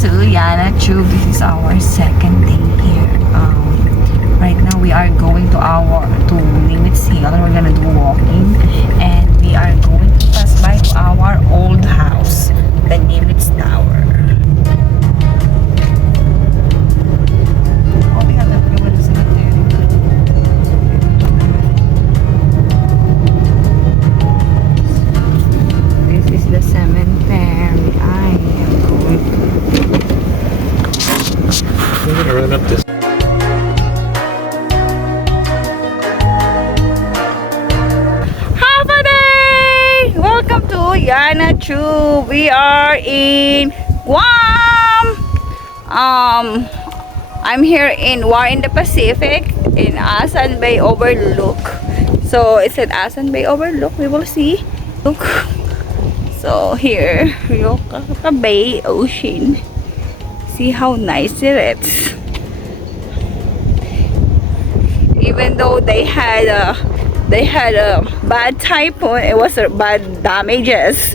to Yana Tube. This is our second day here. Right now we are going to Nimitz Hill. We're gonna do walking, and we are going to pass by to our old house, the Nimitz Tower. Oh, we have the fuel cemetery. This is the cemetery. I am going to. We're gonna run up this. Half a day! Welcome to Yana Tube. We are in Guam. I'm here in the Pacific in Asan Bay overlook. So it's at Asan Bay overlook. We will see. Look. So here, look at the bay ocean. See how nice it is. Even though they had a bad typhoon, it was bad damages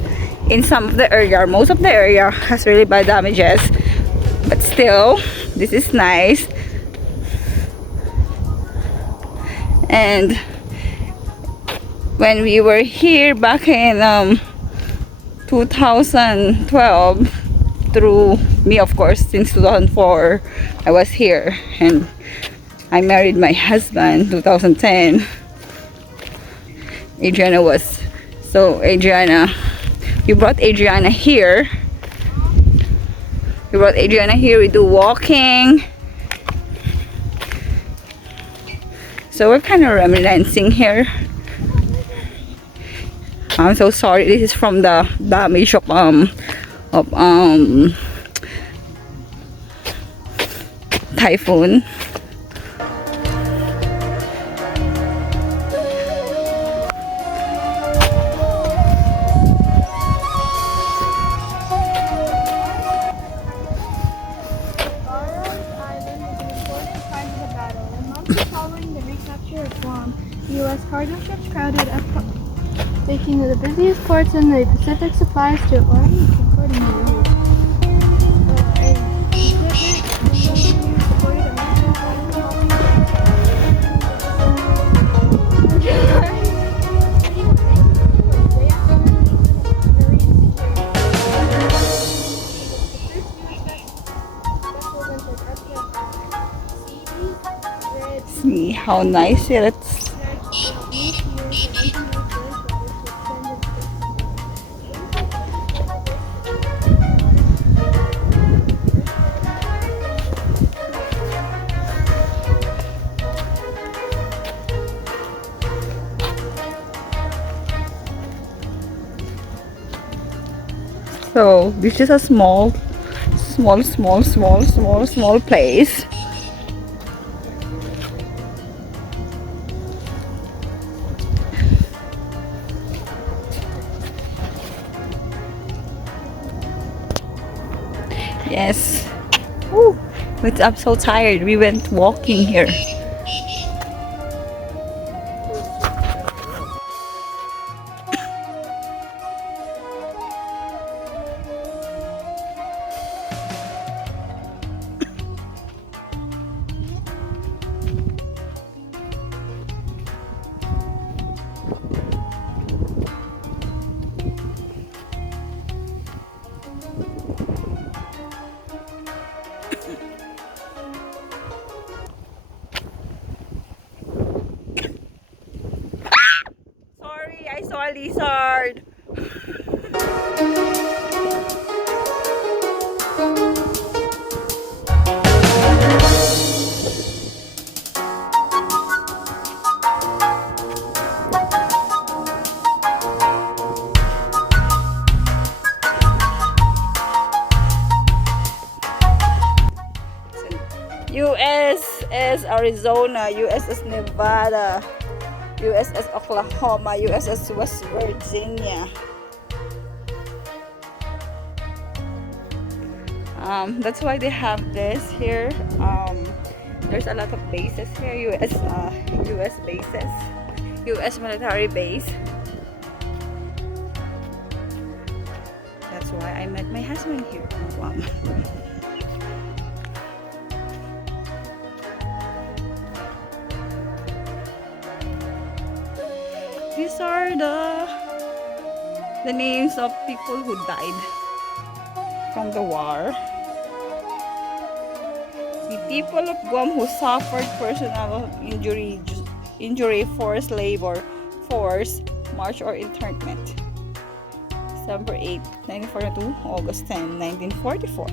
in some of the area. Most of the area has really bad damages, but still, this is nice. And when we were here back in 2012, through me, of course, since 2004 I was here, and I married my husband 2010. Adriana was we brought Adriana here. We do walking, so we're kind of reminiscing here. I'm so sorry, this is from the damage of typhoon. Following the recapture of Guam, U.S. cargo ships crowded up, taking the busiest ports in the Pacific supplies to Orange, according to the See how nice it is. So this is a small place. Yes. Woo. But I'm so tired. We went walking here. Sorry, I saw a lizard. USS Arizona, USS Nevada, USS Oklahoma, USS West Virginia. That's why they have this here. There's a lot of bases here, US bases, US military base. That's why I met my husband here in Guam. these are the names of people who died from the war. The people of Guam who suffered personal injury, forced labor, forced march or internment. December 8, 1942, August 10, 1944.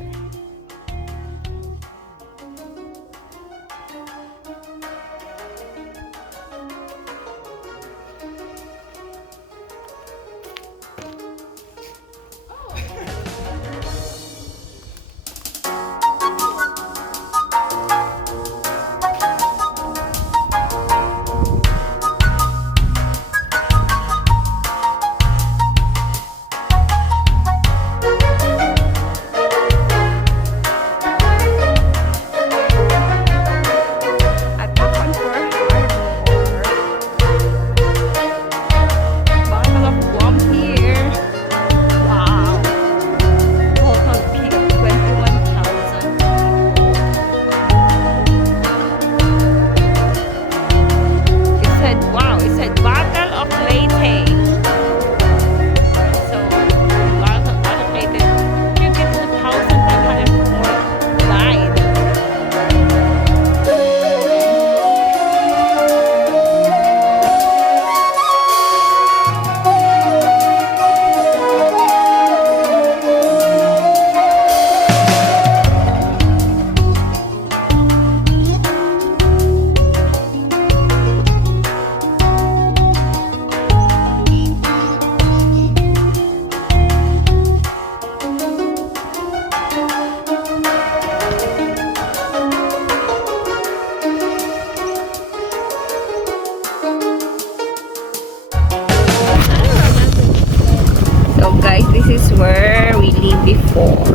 Guys, this is where we lived before.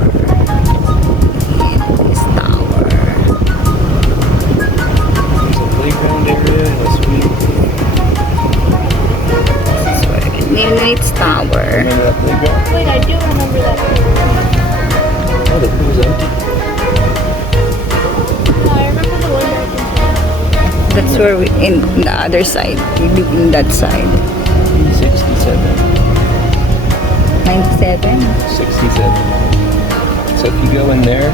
In this tower. There's a playground area, a sweet. This is where Nimitz Tower. Remember that playground? Wait, I do remember that playground. Oh, the pool's empty. No, I remember the one that That's where we in the other side. We live in that side. 67. 97. 67. So if you go in there,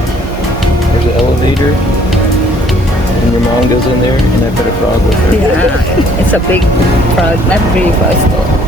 there's an elevator, and your mom goes in there, and I pet a frog with her. Yeah, it's a big frog, not very fast though.